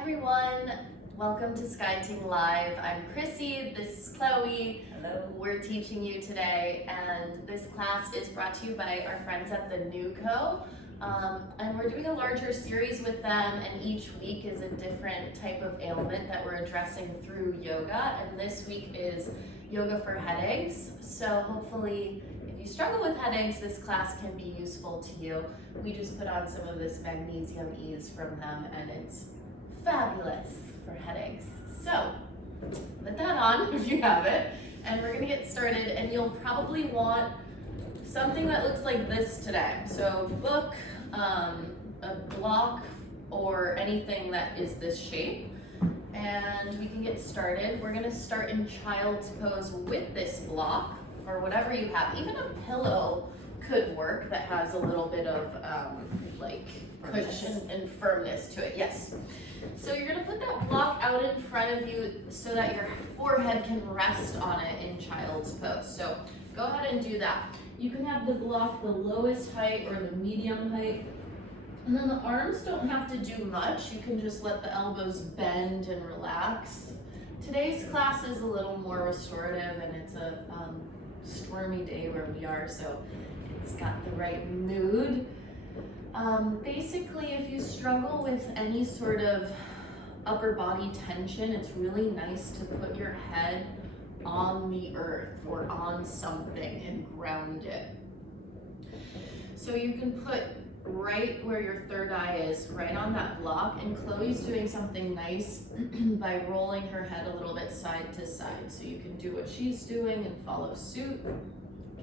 everyone, welcome to SkyTing Live. I'm Chrissy, this is Chloe. Hello. We're teaching you today, and this class is brought to you by our friends at the NewCo. And we're doing a larger series with them, and each week is a different type of ailment that we're addressing through yoga, and this week is yoga for headaches. So hopefully, if you struggle with headaches, this class can be useful to you. We just put on some of this magnesium ease from them, and it's fabulous for headaches. So put that on if you have it, and we're gonna get started, and you'll probably want something that looks like this today. So book, a block, or anything that is this shape, and we can get started. We're gonna start in child's pose with this block, or whatever you have. Even a pillow could work that has a little bit of like cushion and firmness to it, yes. So you're gonna put that block out in front of you so that your forehead can rest on it in child's pose. So go ahead and do that. You can have the block the lowest height or the medium height. And then the arms don't have to do much. You can just let the elbows bend and relax. Today's class is a little more restorative, and it's a stormy day where we are, so it's got the right mood. Basically, if you struggle with any sort of upper body tension, it's really nice to put your head on the earth or on something and ground it. So you can put right where your third eye is, right on that block, and Chloe's doing something nice by rolling her head a little bit side to side. So you can do what she's doing and follow suit.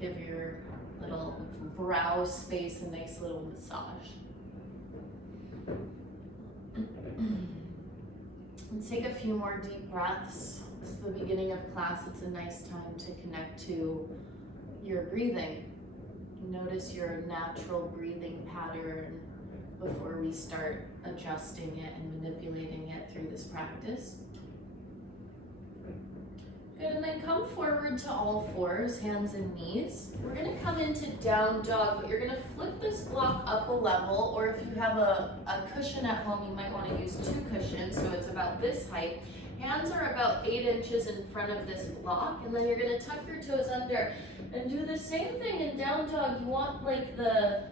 Give your little brow space a nice little massage. And take a few more deep breaths. It's the beginning of class. It's a nice time to connect to your breathing. Notice your natural breathing pattern before we start adjusting it and manipulating it through this practice. Good, and then come forward to all fours, hands and knees. We're gonna come into down dog, but you're gonna flip this block up a level, or if you have a cushion at home, you might wanna use 2 cushions, so it's about this height. Hands are about 8 inches in front of this block, and then you're gonna tuck your toes under and do the same thing in down dog. You want like the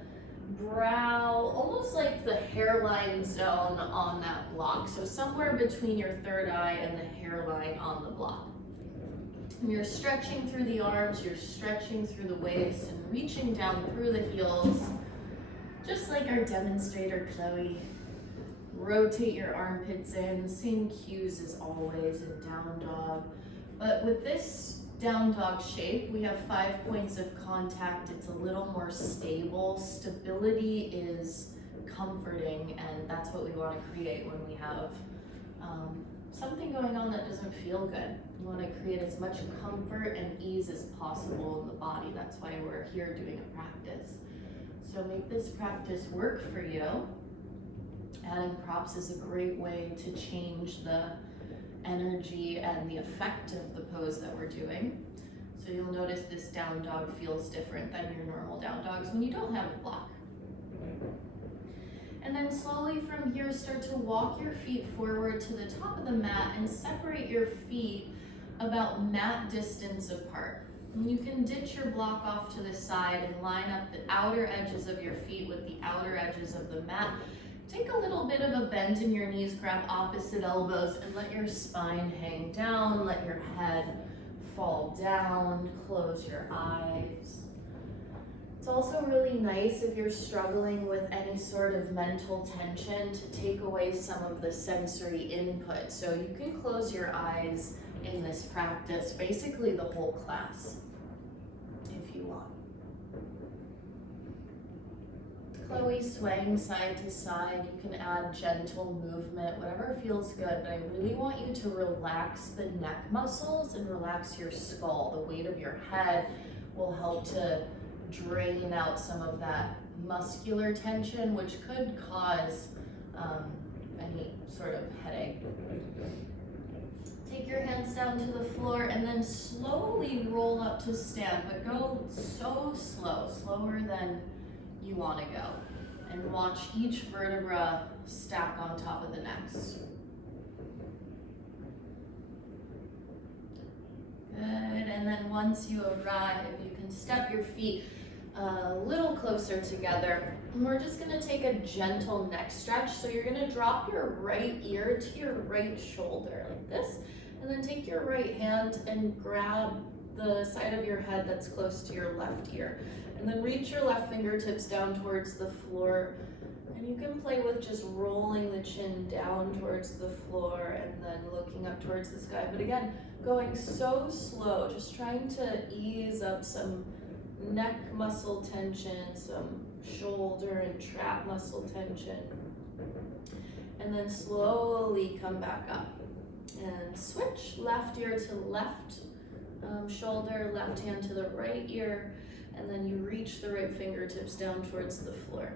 brow, almost like the hairline zone on that block. So somewhere between your third eye and the hairline on the block. And you're stretching through the arms, you're stretching through the waist and reaching down through the heels, just like our demonstrator, Chloe. Rotate your armpits in, same cues as always in down dog. But with this down dog shape, we have 5 points of contact. It's a little more stable. Stability is comforting, and that's what we want to create when we have something going on that doesn't feel good. You want to create as much comfort and ease as possible in the body. That's why we're here doing a practice. So make this practice work for you. Adding props is a great way to change the energy and the effect of the pose that we're doing. So you'll notice this down dog feels different than your normal down dogs when you don't have a block. And then slowly from here, start to walk your feet forward to the top of the mat and separate your feet about mat distance apart. And you can ditch your block off to the side and line up the outer edges of your feet with the outer edges of the mat. Take a little bit of a bend in your knees, grab opposite elbows, and let your spine hang down, let your head fall down, close your eyes. It's also really nice if you're struggling with any sort of mental tension to take away some of the sensory input. So you can close your eyes in this practice, basically the whole class, if you want. Chloe, swaying side to side. You can add gentle movement, whatever feels good, but I really want you to relax the neck muscles and relax your skull. The weight of your head will help to drain out some of that muscular tension, which could cause any sort of headache. Take your hands down to the floor and then slowly roll up to stand, but go so slow, slower than you want to go. And watch each vertebra stack on top of the next. and then once you arrive, you can step your feet a little closer together. And we're just gonna take a gentle neck stretch. So you're gonna drop your right ear to your right shoulder like this, and then take your right hand and grab the side of your head that's close to your left ear. And then reach your left fingertips down towards the floor. And you can play with just rolling the chin down towards the floor and then looking up towards the sky. But again, going so slow, just trying to ease up some neck muscle tension, some shoulder and trap muscle tension. And then slowly come back up. And switch left ear to left shoulder, left hand to the right ear, and then you reach the right fingertips down towards the floor.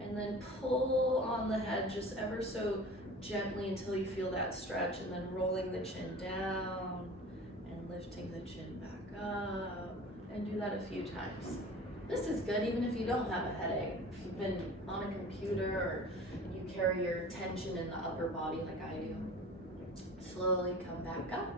And then pull on the head just ever so gently until you feel that stretch, and then rolling the chin down and lifting the chin back up, and do that a few times. This is good even if you don't have a headache. If you've been on a computer or you carry your tension in the upper body like I do. Slowly come back up.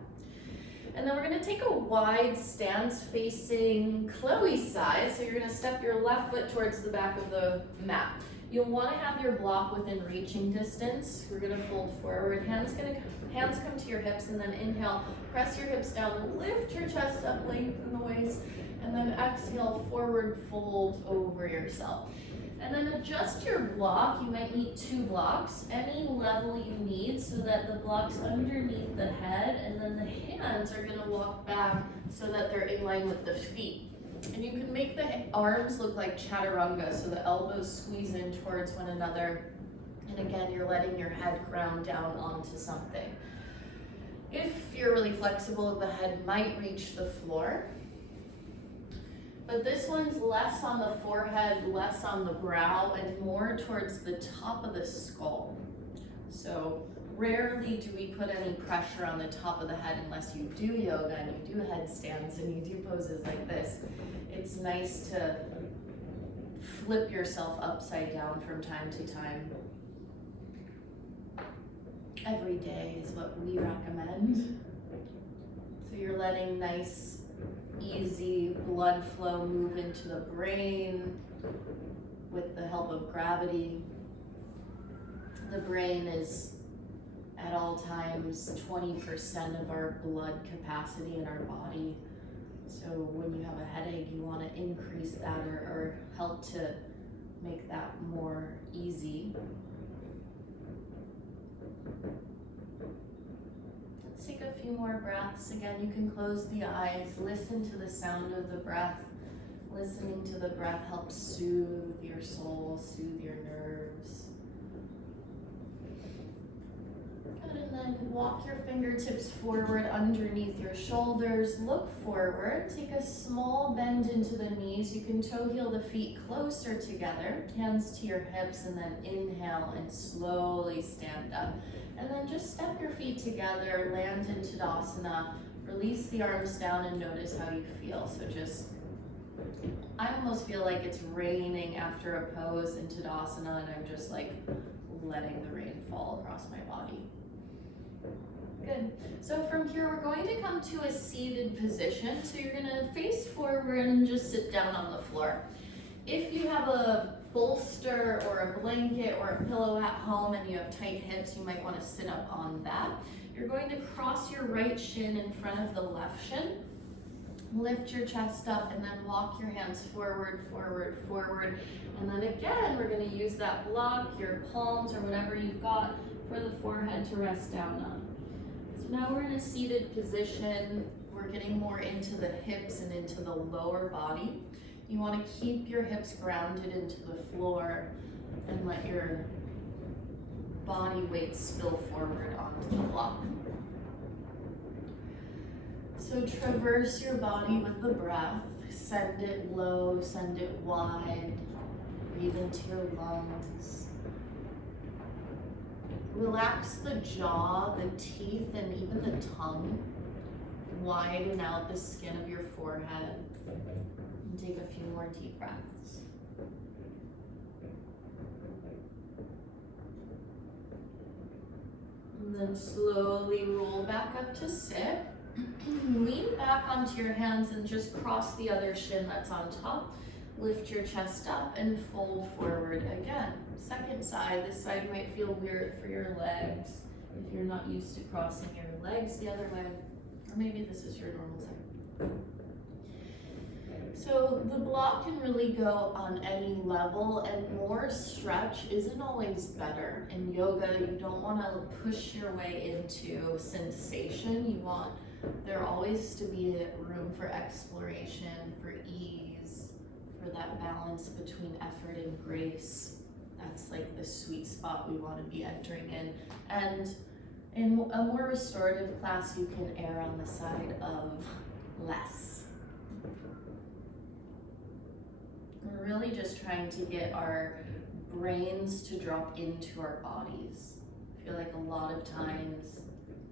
And then we're gonna take a wide stance facing Chloe's side. So you're gonna step your left foot towards the back of the mat. You'll wanna have your block within reaching distance. We're gonna fold forward. Hands come to your hips, and then inhale, press your hips down, lift your chest up, lengthen the waist, and then exhale, forward fold over yourself. And then adjust your block. You might need 2 blocks, any level you need, so that the block's underneath the head, and then the hands are gonna walk back so that they're in line with the feet. And you can make the arms look like chaturanga, so the elbows squeeze in towards one another. And again, you're letting your head ground down onto something. If you're really flexible, the head might reach the floor. But this one's less on the forehead, less on the brow, and more towards the top of the skull. So rarely do we put any pressure on the top of the head unless you do yoga and you do headstands and you do poses like this. It's nice to flip yourself upside down from time to time. Every day is what we recommend. So you're letting nice, easy blood flow move into the brain with the help of gravity. The brain is at all times 20% of our blood capacity in our body. So when you have a headache, you want to increase that or help to make that more easy. Let's take a few more breaths. Again, you can close the eyes, listen to the sound of the breath. Listening to the breath helps soothe your soul, soothe your nerves. Good, and then walk your fingertips forward underneath your shoulders. Look forward. Take a small bend into the knees. You can toe heel the feet closer together, hands to your hips, and then inhale and slowly stand up. And then just step your feet together, land in Tadasana, release the arms down and notice how you feel. So just, I almost feel like it's raining after a pose in Tadasana, and I'm just like letting the rain fall across my body. Good. So from here, we're going to come to a seated position. So you're gonna face forward and just sit down on the floor. If you have a bolster or a blanket or a pillow at home and you have tight hips, you might want to sit up on that. You're going to cross your right shin in front of the left shin. Lift your chest up and then walk your hands forward, forward, forward. And then again, we're going to use that block, your palms or whatever you've got for the forehead to rest down on. So now we're in a seated position. We're getting more into the hips and into the lower body. You want to keep your hips grounded into the floor and let your body weight spill forward onto the block. So traverse your body with the breath. Send it low, send it wide. Breathe into your lungs. Relax the jaw, the teeth, and even the tongue. Widen out the skin of your forehead. And take a few more deep breaths. And then slowly roll back up to sit. Lean back onto your hands and just cross the other shin that's on top. Lift your chest up and fold forward again. Second side, this side might feel weird for your legs if you're not used to crossing your legs the other way, or maybe this is your normal side. So the block can really go on any level, and more stretch isn't always better. In yoga, you don't want to push your way into sensation. You want there always to be room for exploration, for ease, for that balance between effort and grace. That's like the sweet spot we want to be entering in. And in a more restorative class, you can err on the side of less. We're really just trying to get our brains to drop into our bodies. I feel like a lot of times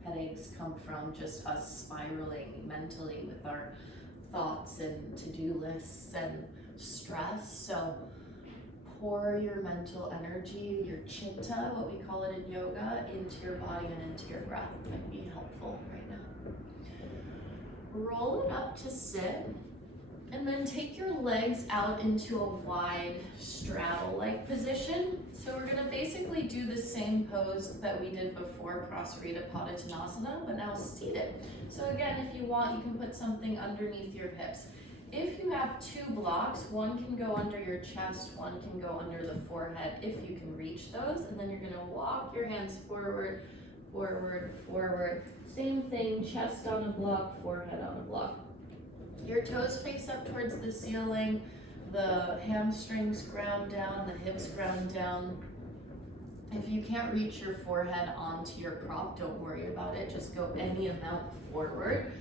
headaches come from just us spiraling mentally with our thoughts and to-do lists and stress. So pour your mental energy, your chitta, what we call it in yoga, into your body and into your breath. Might be helpful right now. Roll it up to sit. And then take your legs out into a wide straddle-like position. So we're gonna basically do the same pose that we did before, Prasarita Padottanasana, but now seated. So again, if you want, you can put something underneath your hips. If you have two blocks, one can go under your chest, one can go under the forehead, if you can reach those. And then you're gonna walk your hands forward, forward, forward. Same thing, chest on a block, forehead on a block. Your toes face up towards the ceiling, the hamstrings ground down, the hips ground down. If you can't reach your forehead onto your prop, don't worry about it. Just go any amount forward.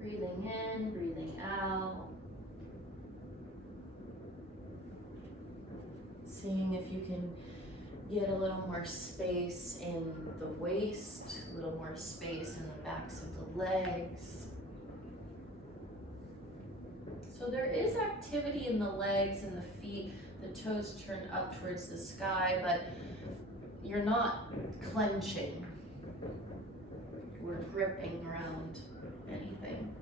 Breathing in, breathing out. Seeing if you can get a little more space in the waist, a little more space in the backs of the legs. So there is activity in the legs and the feet, the toes turned up towards the sky, but you're not clenching or gripping around anything.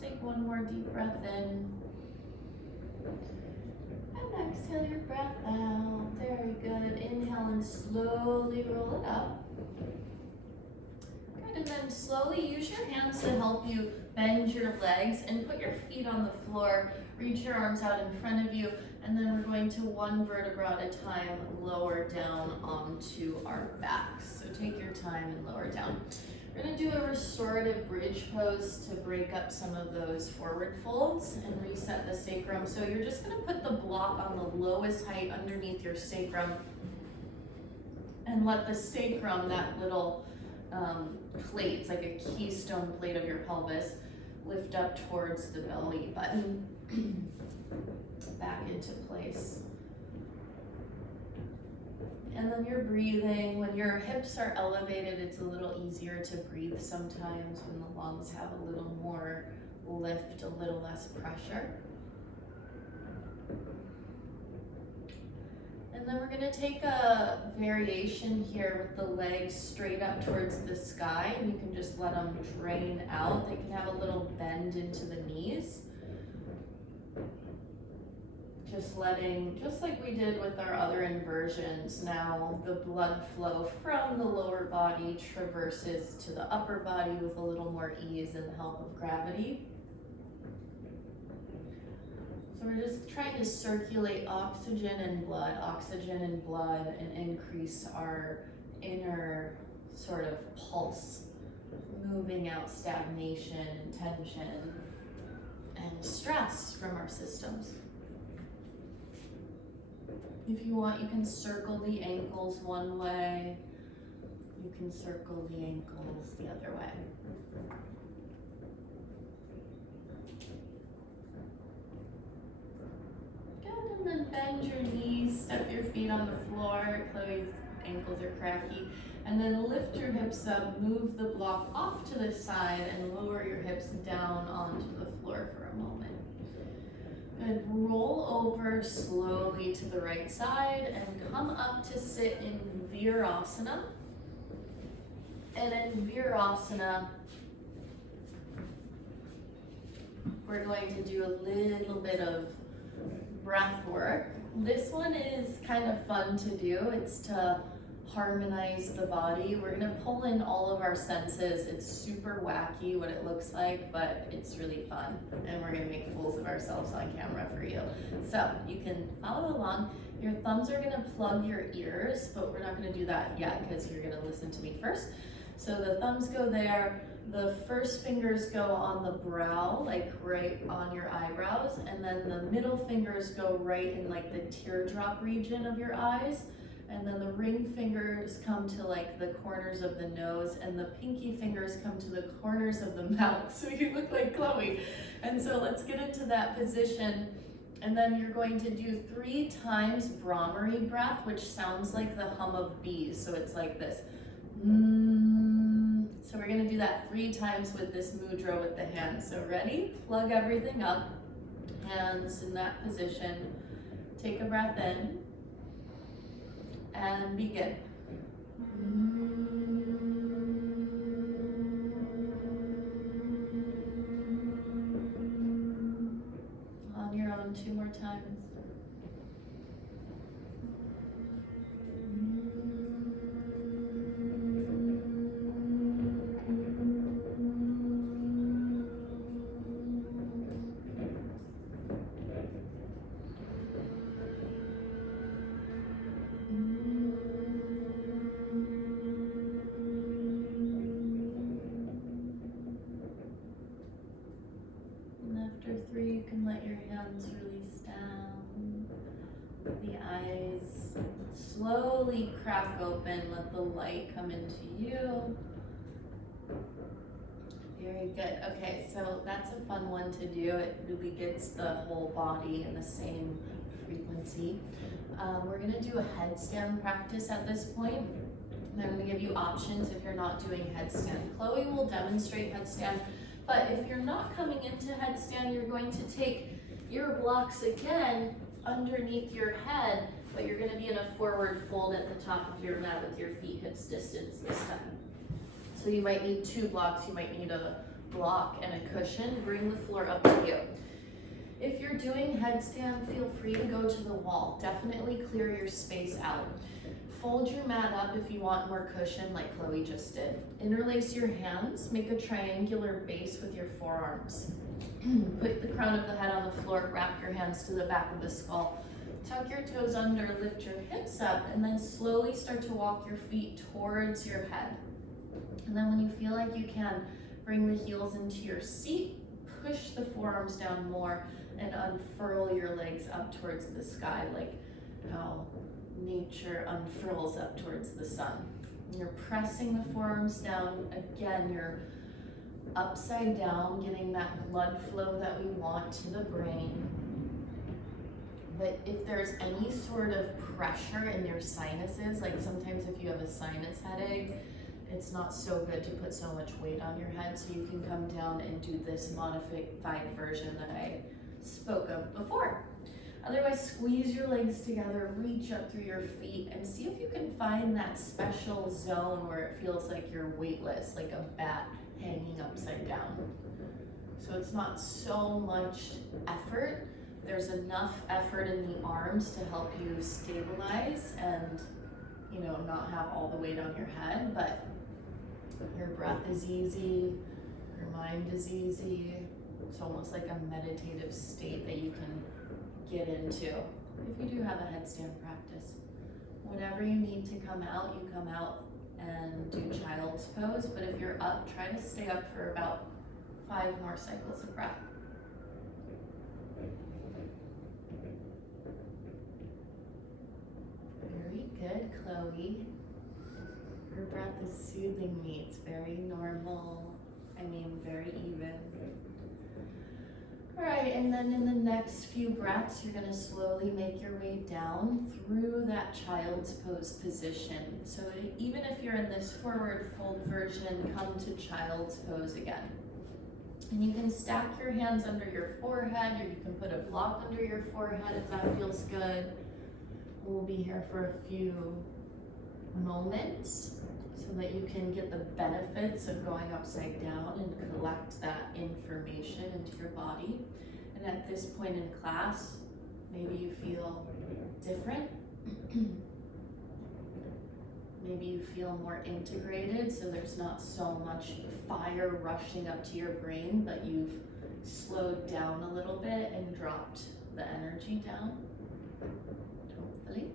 Take one more deep breath in. And exhale your breath out. Very good. Inhale and slowly roll it up. Good, and then slowly use your hands to help you bend your legs and put your feet on the floor. Reach your arms out in front of you, and then we're going to one vertebra at a time lower down onto our backs. So take your time and lower down. We're going to do a restorative bridge pose to break up some of those forward folds and reset the sacrum. So you're just going to put the block on the lowest height underneath your sacrum and let the sacrum, that little plate, it's like a keystone plate of your pelvis, lift up towards the belly button, back into place. And then you're breathing. When your hips are elevated, it's a little easier to breathe sometimes when the lungs have a little more lift, a little less pressure. And then we're gonna take a variation here with the legs straight up towards the sky, and you can just let them drain out. They can have a little bend into the knees. Just letting, just like we did with our other inversions, now the blood flow from the lower body traverses to the upper body with a little more ease and the help of gravity. So we're just trying to circulate oxygen and blood, and increase our inner sort of pulse, moving out stagnation and tension and stress from our systems. If you want, you can circle the ankles one way. You can circle the ankles the other way. Good, and then bend your knees, step your feet on the floor. Chloe's ankles are cracky. And then lift your hips up, move the block off to the side, and lower your hips down onto the floor for a moment. Good. Roll over slowly to the right side and come up to sit in Virasana. And in Virasana, we're going to do a little bit of breath work. This one is kind of fun to do. It's to harmonize the body. We're gonna pull in all of our senses. It's super wacky what it looks like, but it's really fun. And we're gonna make fools of ourselves on camera for you. So you can follow along. Your thumbs are gonna plug your ears, but we're not gonna do that yet because you're gonna listen to me first. So the thumbs go there. The first fingers go on the brow, like right on your eyebrows, and then the middle fingers go right in like the teardrop region of your eyes, and then the ring fingers come to like the corners of the nose, and the pinky fingers come to the corners of the mouth, so you look like Chloe. And so let's get into that position, and then you're going to do 3 times Brahmari breath, which sounds like the hum of bees, so it's like this. So we're gonna do that 3 times with this mudra with the hands. So ready? Plug everything up. Hands in that position. Take a breath in. And begin. On your own, 2 more times. After 3, you can let your hands release down. The eyes slowly crack open. Let the light come into you. Very good. Okay, so that's a fun one to do. It really gets the whole body in the same frequency. We're going to do a headstand practice at this point. And I'm going to give you options if you're not doing headstand. Chloe will demonstrate headstand. But if you're not coming into headstand, you're going to take your blocks again underneath your head, but you're going to be in a forward fold at the top of your mat with your feet hips distance this time. So you might need 2 blocks, you might need a block and a cushion. Bring the floor up to you. If you're doing headstand, feel free to go to the wall. Definitely clear your space out. Fold your mat up if you want more cushion like Chloe just did. Interlace your hands, make a triangular base with your forearms. Put the crown of the head on the floor, wrap your hands to the back of the skull. Tuck your toes under, lift your hips up, and then slowly start to walk your feet towards your head. And then when you feel like you can, bring the heels into your seat, push the forearms down more, and unfurl your legs up towards the sky like how nature unfurls up towards the sun. You're pressing the forearms down. Again, you're upside down, getting that blood flow that we want to the brain. But if there's any sort of pressure in your sinuses, like sometimes if you have a sinus headache, it's not so good to put so much weight on your head, so you can come down and do this modified version that I spoke of before. Otherwise, squeeze your legs together, reach up through your feet, and see if you can find that special zone where it feels like you're weightless, like a bat hanging upside down. So it's not so much effort. There's enough effort in the arms to help you stabilize and, you know, not have all the weight on your head, but your breath is easy, your mind is easy. It's almost like a meditative state that you can get into if you do have a headstand practice. Whatever you need to come out, you come out and do child's pose, but if you're up, try to stay up for about 5 more cycles of breath. Very good, Chloe. Your breath is soothing me. It's very normal. I mean, very even. All right, and then in the next few breaths, you're gonna slowly make your way down through that child's pose position. So even if you're in this forward fold version, come to child's pose again. And you can stack your hands under your forehead, or you can put a block under your forehead if that feels good. We'll be here for a few moments so that you can get the benefits of going upside down and collect that information into your body. And at this point in class, maybe you feel different. Maybe you feel more integrated, so there's not so much fire rushing up to your brain, but you've slowed down a little bit and dropped the energy down, hopefully.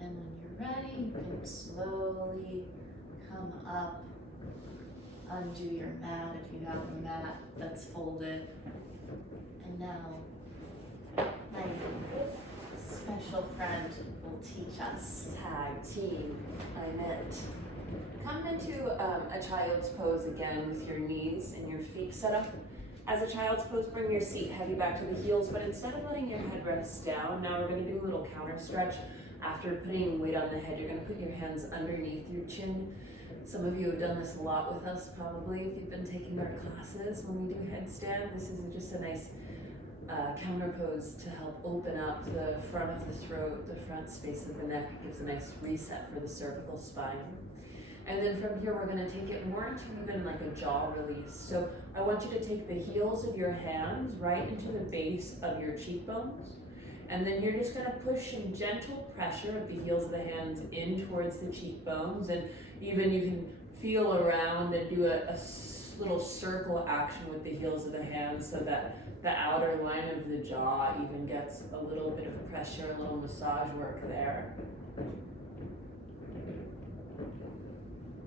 And when you're ready, you can slowly come up, undo your mat if you have a mat that's folded. And now, my special friend will teach us. Tag team, I meant. Come into a child's pose again with your knees and your feet set up. As a child's pose, bring your seat heavy back to the heels, but instead of letting your head rest down, now we're going to do a little counter stretch. After putting weight on the head, you're going to put your hands underneath your chin. Some of you have done this a lot with us, probably, if you've been taking our classes. When we do headstand, this is just a nice counter pose to help open up the front of the throat, the front space of the neck. It gives a nice reset for the cervical spine. And then from here, we're gonna take it more into even like a jaw release. So I want you to take the heels of your hands right into the base of your cheekbones. And then you're just gonna push in gentle pressure of the heels of the hands in towards the cheekbones. And even you can feel around and do a little circle action with the heels of the hands so that the outer line of the jaw even gets a little bit of pressure, a little massage work there.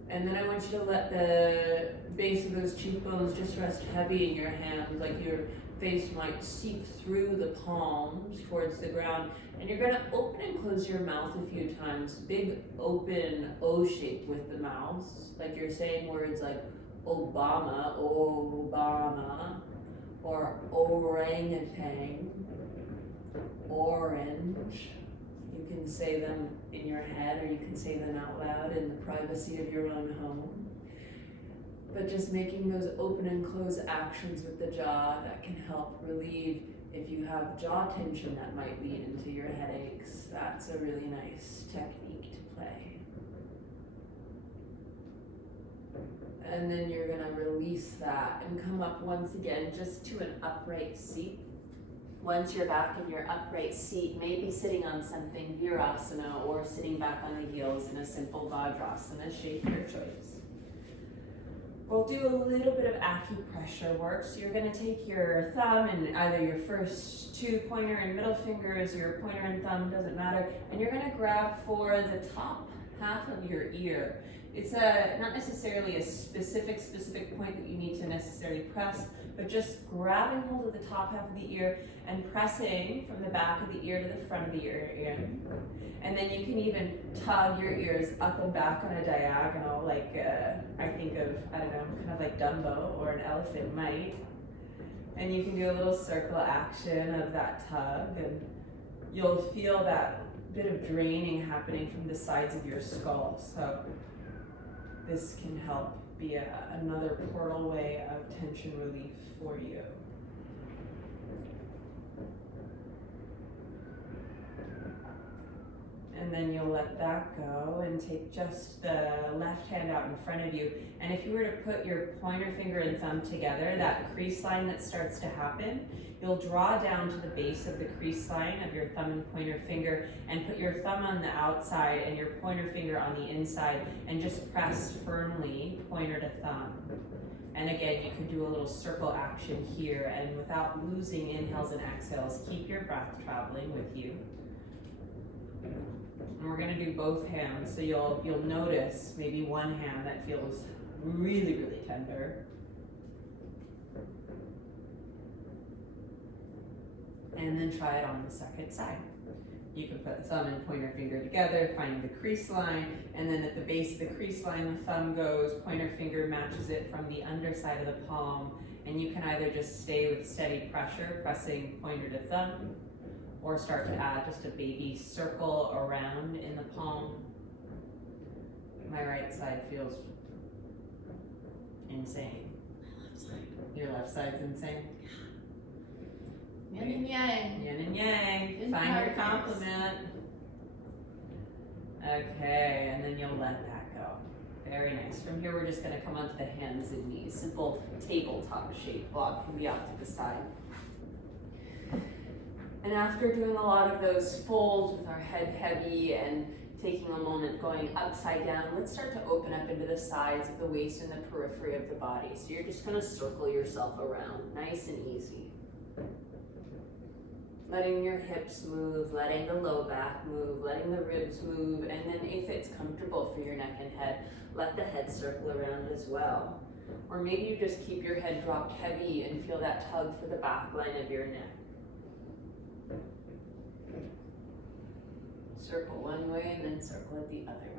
And then I want you to let the base of those cheekbones just rest heavy in your hands, like your face might seep through the palms towards the ground. And you're gonna open and close your mouth a few times. Big open O shape with the mouth, like you're saying words like Obama, Obama, or orangutan, orange. You can say them in your head or you can say them out loud in the privacy of your own home. But just making those open and close actions with the jaw, that can help relieve if you have jaw tension that might lead into your headaches. That's a really nice technique to play. And then you're gonna release that and come up once again just to an upright seat. Once you're back in your upright seat, maybe sitting on something, virasana, or sitting back on the heels in a simple vajrasana shape, your choice. We'll do a little bit of acupressure work. So you're gonna take your thumb and either your first two pointer and middle fingers, your pointer and thumb, doesn't matter, and you're gonna grab for the top half of your ear. It's not necessarily a specific point that you need to necessarily press, but just grabbing hold of the top half of the ear and pressing from the back of the ear to the front of the ear. And then you can even tug your ears up and back on a diagonal, like I think of, I don't know, kind of like Dumbo or an elephant might. And you can do a little circle action of that tug, and you'll feel that bit of draining happening from the sides of your skull. So this can help be another portal way of tension relief for you. And then you'll let that go and take just the left hand out in front of you. And if you were to put your pointer finger and thumb together, that crease line that starts to happen, you'll draw down to the base of the crease line of your thumb and pointer finger and put your thumb on the outside and your pointer finger on the inside and just press firmly pointer to thumb. And again, you can do a little circle action here, and without losing inhales and exhales, keep your breath traveling with you. And we're gonna do both hands, so you'll notice maybe one hand that feels really, really tender. And then try it on the second side. You can put thumb and pointer finger together, finding the crease line, and then at the base of the crease line, the thumb goes, pointer finger matches it from the underside of the palm, and you can either just stay with steady pressure, pressing pointer to thumb, or start to add just a baby circle around in the palm. My right side feels insane. Left side. Your left side's insane? Yin and yang. Yin and yang. Good Find your partners. compliment. Okay, and then you'll let that go. Very nice. From here, we're just going to come onto the hands and knees. Simple tabletop shape. Block can be off to the side. And after doing a lot of those folds with our head heavy and taking a moment going upside down, let's start to open up into the sides of the waist and the periphery of the body. So you're just going to circle yourself around, nice and easy. Letting your hips move, letting the low back move, letting the ribs move, and then if it's comfortable for your neck and head, let the head circle around as well. Or maybe you just keep your head dropped heavy and feel that tug for the back line of your neck. Circle one way and then circle it the other way.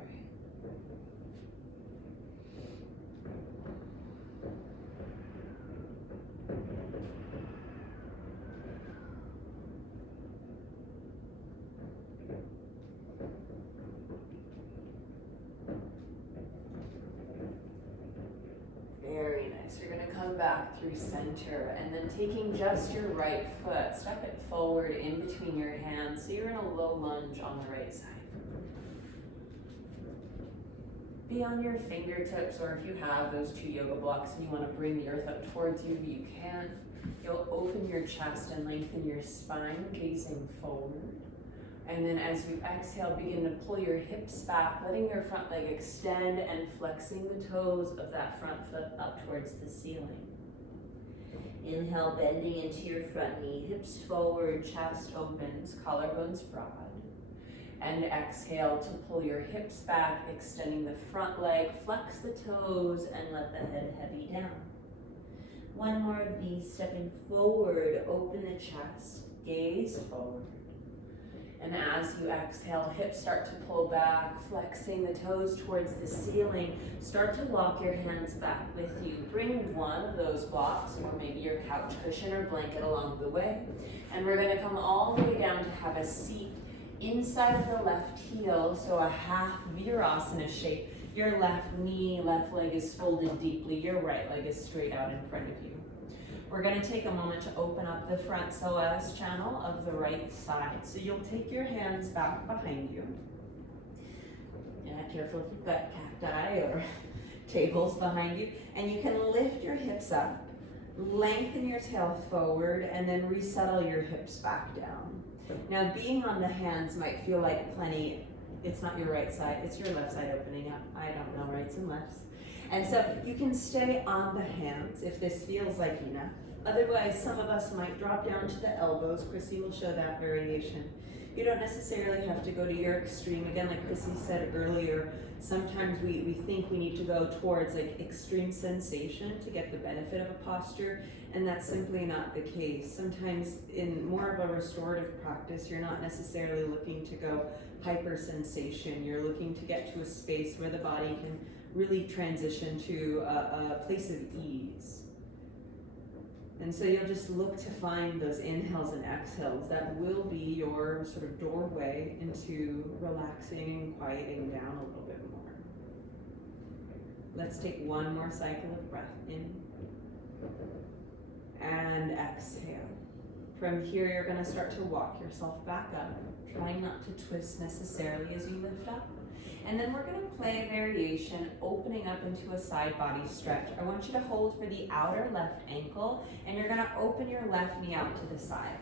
Very nice. You're going to come back through center and then taking just your right foot, step it forward in between your hands so you're in a low lunge on the right side. Be on your fingertips, or if you have those two yoga blocks and you want to bring the earth up towards you, you can. You'll open your chest and lengthen your spine, gazing forward. And then as you exhale, begin to pull your hips back, letting your front leg extend and flexing the toes of that front foot up towards the ceiling. Inhale, bending into your front knee, hips forward, chest opens, collarbones broad. And exhale to pull your hips back, extending the front leg, flex the toes, and let the head heavy down. One more of these, stepping forward, open the chest, gaze forward. And as you exhale, hips start to pull back, flexing the toes towards the ceiling. Start to walk your hands back with you. Bring one of those blocks, or maybe your couch cushion or blanket along the way. And we're going to come all the way down to have a seat inside of the left heel, so a half virasana shape. Your left knee, left leg is folded deeply. Your right leg is straight out in front of you. We're going to take a moment to open up the front psoas channel of the right side. So you'll take your hands back behind you. Careful if you've got cacti or tables behind you. And you can lift your hips up, lengthen your tail forward, and then resettle your hips back down. Now, being on the hands might feel like plenty. It's not your right side, it's your left side opening up. I don't know rights and lefts. And so you can stay on the hands if this feels like enough. Otherwise, some of us might drop down to the elbows. Chrissy will show that variation. You don't necessarily have to go to your extreme. Again, like Chrissy said earlier, sometimes we think we need to go towards like extreme sensation to get the benefit of a posture, and that's simply not the case. Sometimes in more of a restorative practice, you're not necessarily looking to go hyper sensation. You're looking to get to a space where the body can really transition to a place of ease. And so you'll just look to find those inhales and exhales. That will be your sort of doorway into relaxing and quieting down a little bit more. Let's take one more cycle of breath in and exhale. From here, you're going to start to walk yourself back up, trying not to twist necessarily as you lift up. And then we're going to play a variation, opening up into a side body stretch. I want you to hold for the outer left ankle, and you're going to open your left knee out to the side.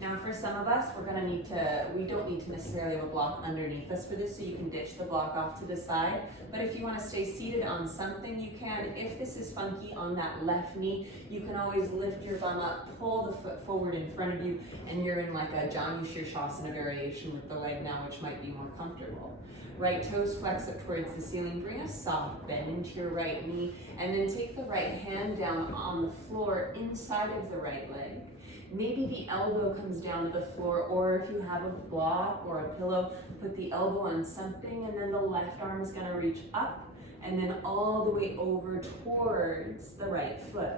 Now for some of us, we don't need to necessarily have a block underneath us for this, so you can ditch the block off to the side. But if you want to stay seated on something, you can. If this is funky on that left knee, you can always lift your bum up, pull the foot forward in front of you, and you're in like a Janu Shirshasana variation with the leg now, which might be more comfortable. Right toes flex up towards the ceiling. Bring a soft bend into your right knee, and then take the right hand down on the floor inside of the right leg. Maybe the elbow comes down to the floor, or if you have a block or a pillow, put the elbow on something, and then the left arm is gonna reach up and then all the way over towards the right foot.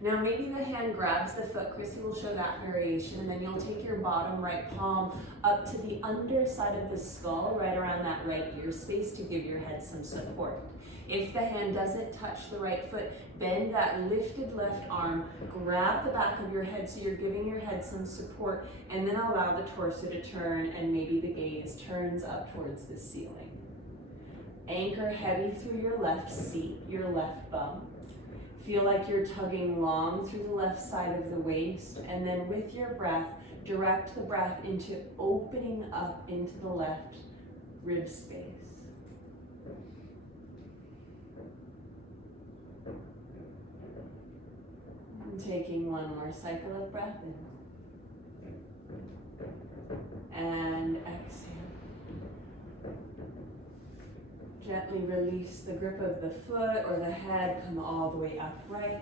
Now maybe the hand grabs the foot, Chrissy will show that variation, and then you'll take your bottom right palm up to the underside of the skull, right around that right ear space to give your head some support. If the hand doesn't touch the right foot, bend that lifted left arm, grab the back of your head so you're giving your head some support, and then allow the torso to turn, and maybe the gaze turns up towards the ceiling. Anchor heavy through your left seat, your left bum. Feel like you're tugging long through the left side of the waist, and then with your breath, direct the breath into opening up into the left rib space. And taking one more cycle of breath in. And exhale. Gently release the grip of the foot or the head, come all the way upright.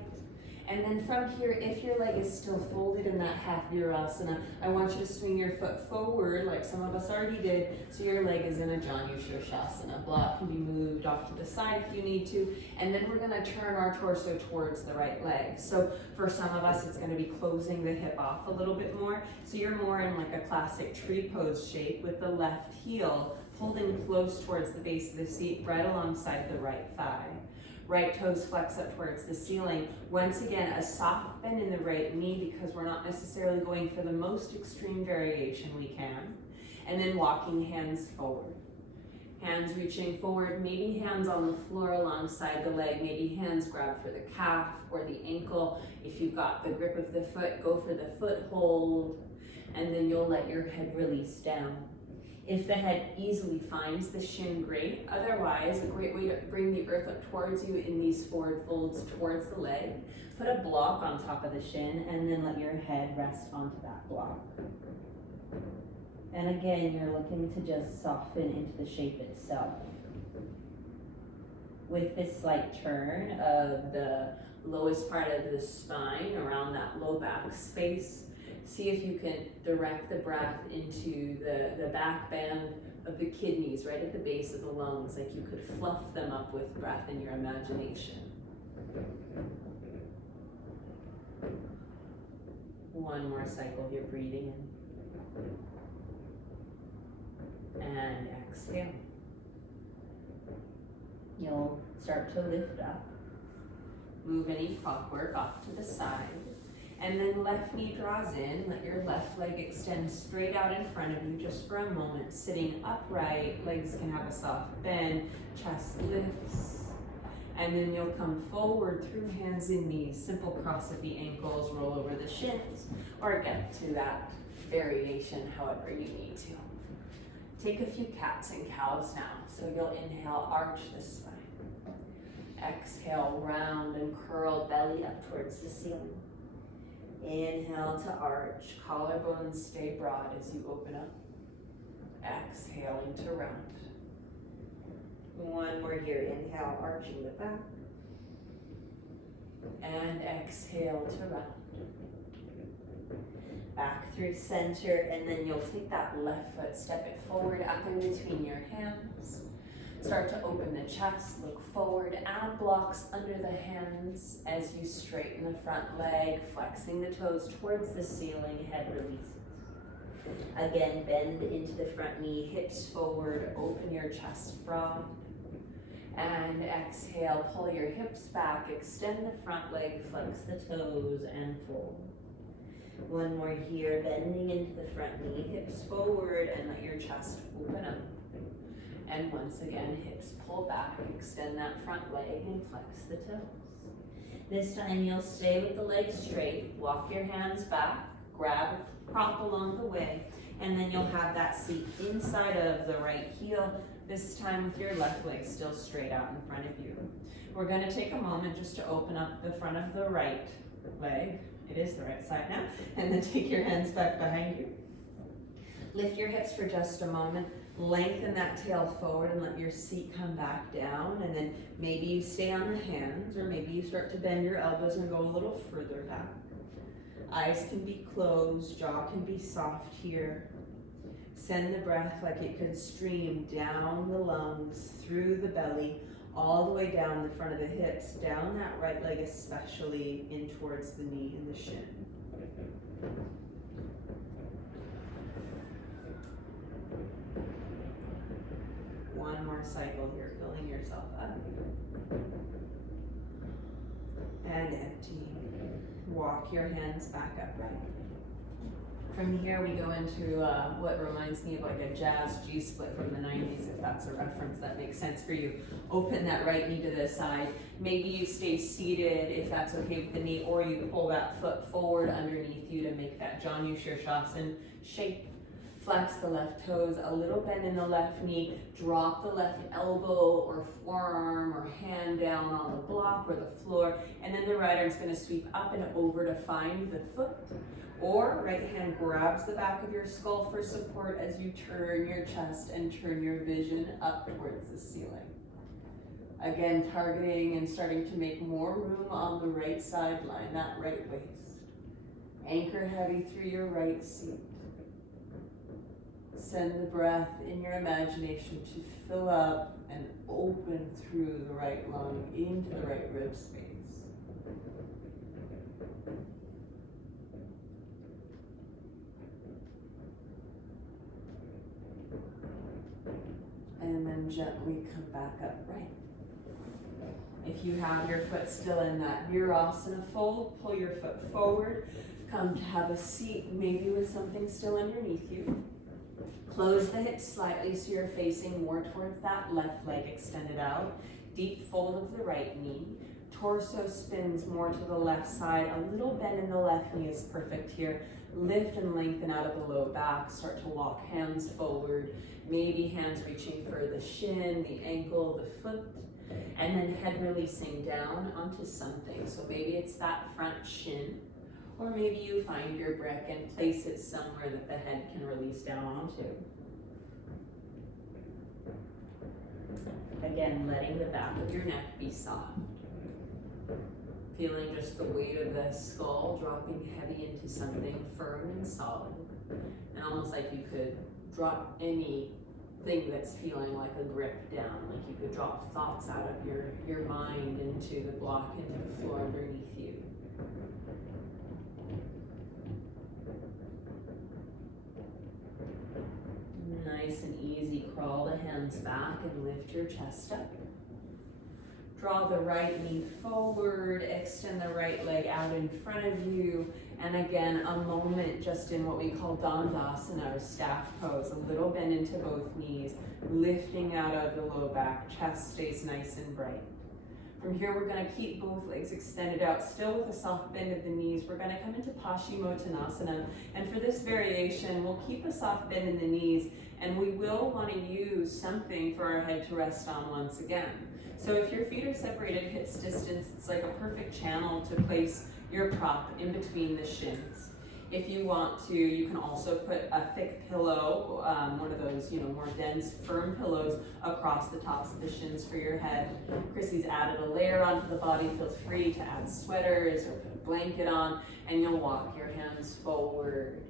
And then from here, if your leg is still folded in that half virasana, I want you to swing your foot forward like some of us already did, so your leg is in a Janu-Shirshasana. Block can be moved off to the side if you need to, and then we're gonna turn our torso towards the right leg. So for some of us, it's gonna be closing the hip off a little bit more, so you're more in like a classic tree pose shape with the left heel holding close towards the base of the seat, right alongside the right thigh. Right toes flex up towards the ceiling. Once again, a soft bend in the right knee because we're not necessarily going for the most extreme variation we can. And then walking hands forward. Hands reaching forward, maybe hands on the floor alongside the leg, maybe hands grab for the calf or the ankle. If you've got the grip of the foot, go for the foothold, and then you'll let your head release down. If the head easily finds the shin, great. Otherwise, a great way to bring the earth up towards you in these forward folds towards the leg. Put a block on top of the shin and then let your head rest onto that block. And again, you're looking to just soften into the shape itself. With this slight turn of the lowest part of the spine around that low back space, see if you can direct the breath into the back band of the kidneys, right at the base of the lungs, like you could fluff them up with breath in your imagination. One more cycle here, breathing in. And exhale. You'll start to lift up. Move any clockwork off to the side. And then left knee draws in, let your left leg extend straight out in front of you just for a moment, sitting upright, legs can have a soft bend, chest lifts. And then you'll come forward through hands and knees, simple cross at the ankles, roll over the shins, or get to that variation however you need to. Take a few cats and cows now. So you'll inhale, arch the spine. Exhale, round and curl belly up towards the ceiling. Inhale to arch, collarbones stay broad as you open up. Exhaling to round. One more here, inhale, arching the back. And exhale to round. Back through center, and then you'll take that left foot, step it forward up in between your hands. Start to open the chest, look forward, add blocks under the hands as you straighten the front leg, flexing the toes towards the ceiling, head releases. Again, bend into the front knee, hips forward, open your chest broad. And exhale, pull your hips back, extend the front leg, flex the toes, and fold. One more here, bending into the front knee, hips forward, and let your chest open up. And once again, hips pull back, extend that front leg and flex the toes. This time you'll stay with the legs straight, walk your hands back, grab a prop along the way, and then you'll have that seat inside of the right heel, this time with your left leg still straight out in front of you. We're gonna take a moment just to open up the front of the right leg. It is the right side now. And then take your hands back behind you. Lift your hips for just a moment. Lengthen that tail forward and let your seat come back down, and then maybe you stay on the hands, or maybe you start to bend your elbows and go a little further back. Eyes can be closed, jaw can be soft here. Send the breath like it could stream down the lungs, through the belly, all the way down the front of the hips, down that right leg especially, in towards the knee and the shin. One more cycle here, filling yourself up. And empty. Walk your hands back upright. From here we go into what reminds me of like a jazz G-split from the 90s, if that's a reference that makes sense for you. Open that right knee to the side. Maybe you stay seated if that's okay with the knee, or you pull that foot forward underneath you to make that Janu Shirshasana shape. Flex the left toes, a little bend in the left knee, drop the left elbow or forearm or hand down on the block or the floor, and then the right arm's gonna sweep up and over to find the foot. Or right hand grabs the back of your skull for support as you turn your chest and turn your vision up towards the ceiling. Again, targeting and starting to make more room on the right sideline, that right waist. Anchor heavy through your right seat. Send the breath in your imagination to fill up and open through the right lung into the right rib space. And then gently come back upright. If you have your foot still in that Virasana fold, pull your foot forward. Come to have a seat, maybe with something still underneath you. Close the hips slightly so you're facing more towards that left leg extended out. Deep fold of the right knee. Torso spins more to the left side. A little bend in the left knee is perfect here. Lift and lengthen out of the low back. Start to walk hands forward. Maybe hands reaching for the shin, the ankle, the foot. And then head releasing down onto something. So maybe it's that front shin. Or maybe you find your brick and place it somewhere that the head can release down onto. Again, letting the back of your neck be soft. Feeling just the weight of the skull dropping heavy into something firm and solid. And almost like you could drop anything that's feeling like a grip down. Like you could drop thoughts out of your mind into the block, into the floor underneath you. Nice and easy, crawl the hands back and lift your chest up. Draw the right knee forward, extend the right leg out in front of you, and again, a moment just in what we call Dandasana or staff pose, a little bend into both knees, lifting out of the low back, chest stays nice and bright. From here, we're gonna keep both legs extended out, still with a soft bend of the knees. We're gonna come into Paschimottanasana, and for this variation, we'll keep a soft bend in the knees, and we will wanna use something for our head to rest on once again. So if your feet are separated hips distance, it's like a perfect channel to place your prop in between the shins. If you want to, you can also put a thick pillow, one of those, more dense, firm pillows across the tops of the shins for your head. Chrissy's added a layer onto the body. Feel free to add sweaters or put a blanket on, and you'll walk your hands forward.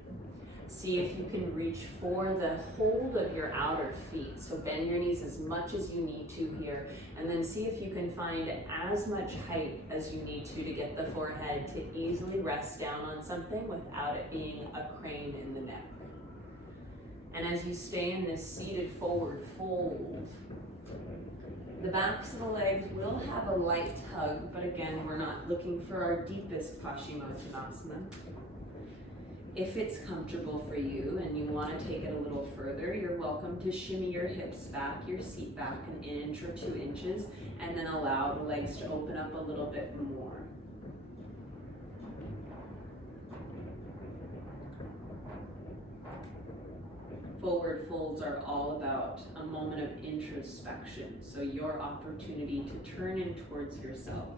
See if you can reach for the hold of your outer feet. So bend your knees as much as you need to here, and then see if you can find as much height as you need to get the forehead to easily rest down on something without it being a crane in the neck. And as you stay in this seated forward fold, the backs of the legs will have a light tug, but again, we're not looking for our deepest Paschimottanasana. If it's comfortable for you and you want to take it a little further, you're welcome to shimmy your hips back, your seat back an inch or 2 inches, and then allow the legs to open up a little bit more. Forward folds are all about a moment of introspection, so your opportunity to turn in towards yourself.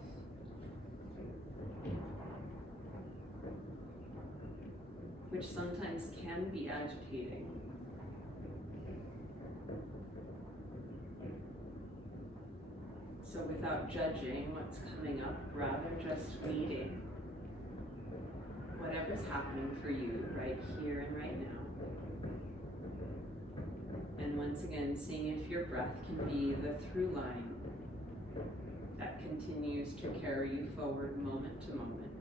Which sometimes can be agitating. So without judging what's coming up, rather just meeting whatever's happening for you right here and right now. And once again, seeing if your breath can be the through line that continues to carry you forward moment to moment.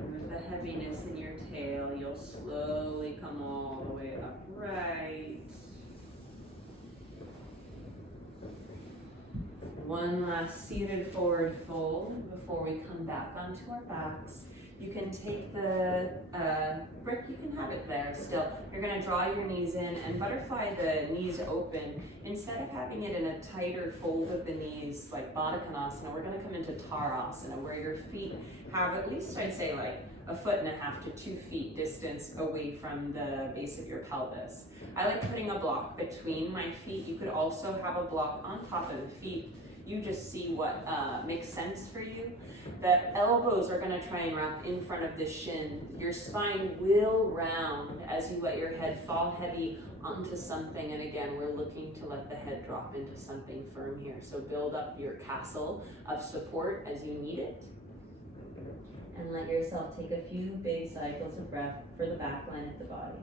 With the heaviness in your tail, you'll slowly come all the way upright. One last seated forward fold before we come back onto our backs. You can take the brick, you can have it there still. You're gonna draw your knees in and butterfly the knees open. Instead of having it in a tighter fold of the knees like Baddha Konasana, we're gonna come into Tarasana where your feet have at least, I'd say, like 1.5 to 2 feet distance away from the base of your pelvis. I like putting a block between my feet. You could also have a block on top of the feet. You just see what makes sense for you. The elbows are gonna try and wrap in front of the shin. Your spine will round as you let your head fall heavy onto something. And again, we're looking to let the head drop into something firm here. So build up your castle of support as you need it. And let yourself take a few big cycles of breath for the back line of the body.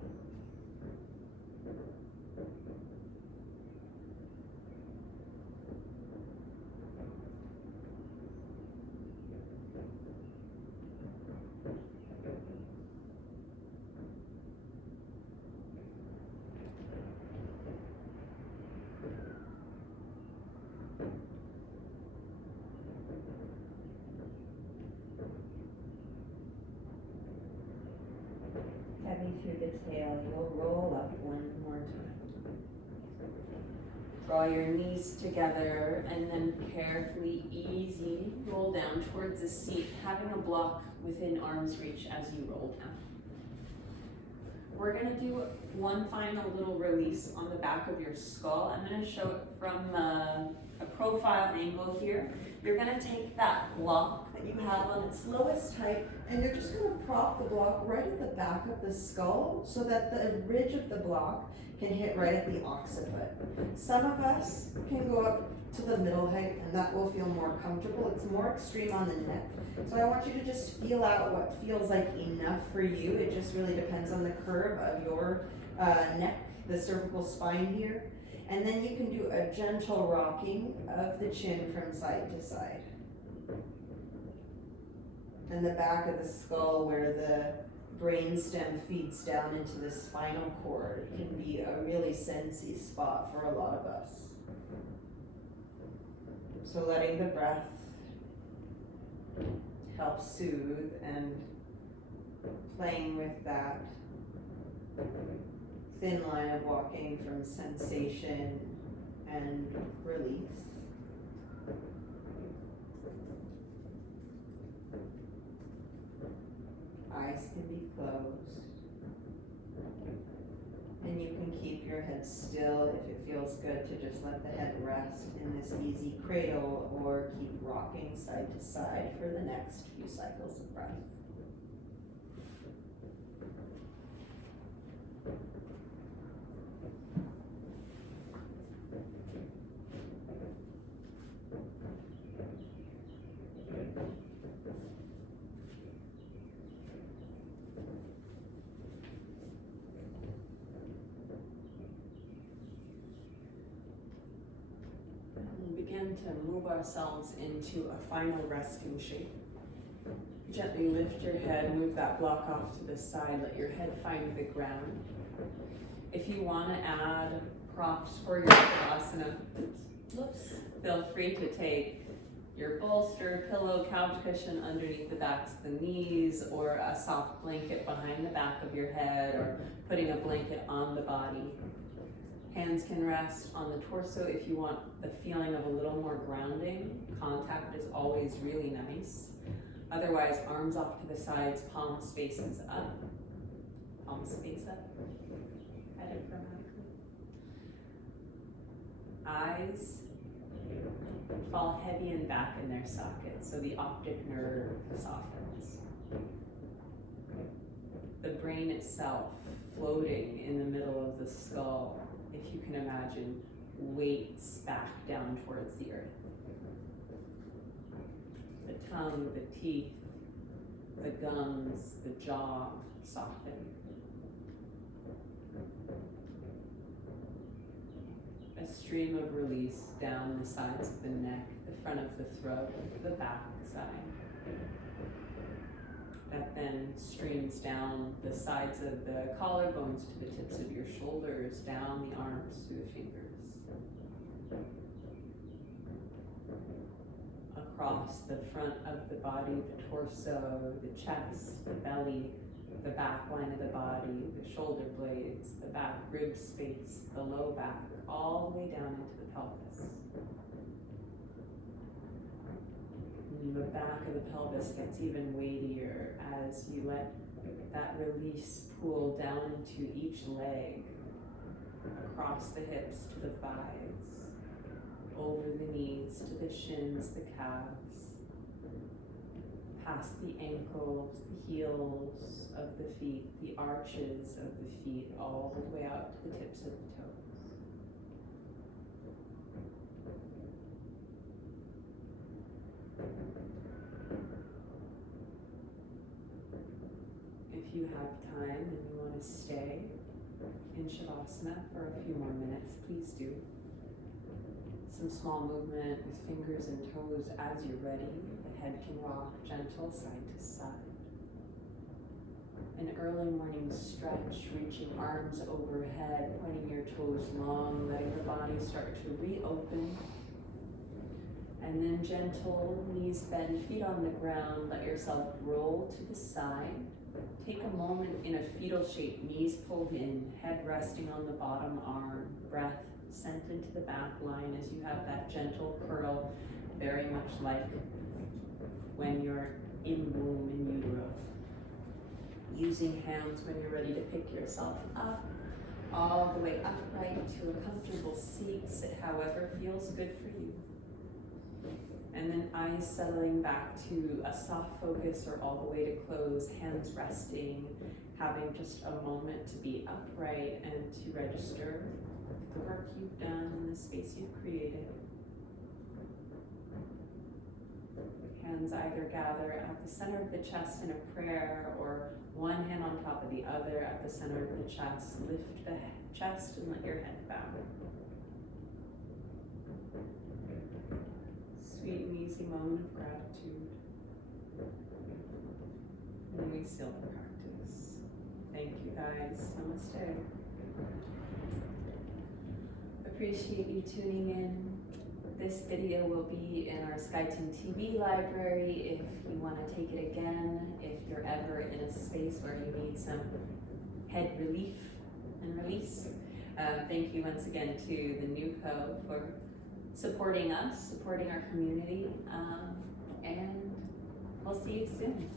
Heavy through the tail, you'll roll up one more time. Draw your knees together and then carefully, easy, roll down towards the seat, having a block within arm's reach as you roll down. We're gonna do one final little release on the back of your skull. I'm gonna show it from a profile angle here. You're gonna take that block that you have on its lowest height, And you're just gonna prop the block right at the back of the skull so that the ridge of the block can hit right at the occiput. Some of us can go up to the middle height and that will feel more comfortable. It's more extreme on the neck. So I want you to just feel out what feels like enough for you. It just really depends on the curve of your neck, the cervical spine here. And then you can do a gentle rocking of the chin from side to side. And the back of the skull where the brain stem feeds down into the spinal cord can be a really sensey spot for a lot of us. So letting the breath help soothe and playing with that thin line of walking from sensation and release. Eyes can be closed. And you can keep your head still if it feels good to just let the head rest in this easy cradle or keep rocking side to side for the next few cycles of breath. begin to move ourselves into a final resting shape. Gently lift your head, move that block off to the side, let your head find the ground. If you want to add props for your asana, feel free to take your bolster, pillow, couch cushion underneath the backs of the knees, or a soft blanket behind the back of your head, or putting a blanket on the body. Hands can rest on the torso if you want the feeling of a little more grounding. Contact is always really nice. Otherwise, arms off to the sides, palms faces up. Palms face up. Head in front. Eyes fall heavy and back in their sockets, so the optic nerve softens. The brain itself floating in the middle of the skull, if you can imagine, weights back down towards the earth. The tongue, the teeth, the gums, the jaw soften. A stream of release down the sides of the neck, the front of the throat, the back side. That then streams down the sides of the collarbones to the tips of your shoulders, down the arms through the fingers. Across the front of the body, the torso, the chest, the belly, the back line of the body, the shoulder blades, the back rib space, the low back, all the way down into the pelvis. And the back of the pelvis gets even weightier as you let that release pool down into each leg, across the hips to the thighs, over the knees to the shins, the calves, past the ankles, the heels of the feet, the arches of the feet, all the way out to the tips of the toes. If you have time and you want to stay in Shavasana for a few more minutes, please do. Some small movement with fingers and toes as you're ready. The head can rock gentle side to side. An early morning stretch, reaching arms overhead, pointing your toes long, letting the body start to reopen. And then gentle, knees bend, feet on the ground, let yourself roll to the side. Take a moment in a fetal shape, knees pulled in, head resting on the bottom arm, breath sent into the back line as you have that gentle curl, very much like when you're in womb in utero. Using hands when you're ready to pick yourself up, all the way upright to a comfortable seat, sit however feels good for you. And then eyes settling back to a soft focus or all the way to close, hands resting, having just a moment to be upright and to register the work you've done and the space you've created. Hands either gather at the center of the chest in a prayer or one hand on top of the other at the center of the chest. Lift the chest and let your head bow. Sweet and easy moment of gratitude. And we seal the practice. Thank you guys. Namaste. Appreciate you tuning in. This video will be in our SkyTeam TV library if you want to take it again, if you're ever in a space where you need some head relief and release. Thank you once again to the NewCo for supporting us, supporting our community, and we'll see you soon.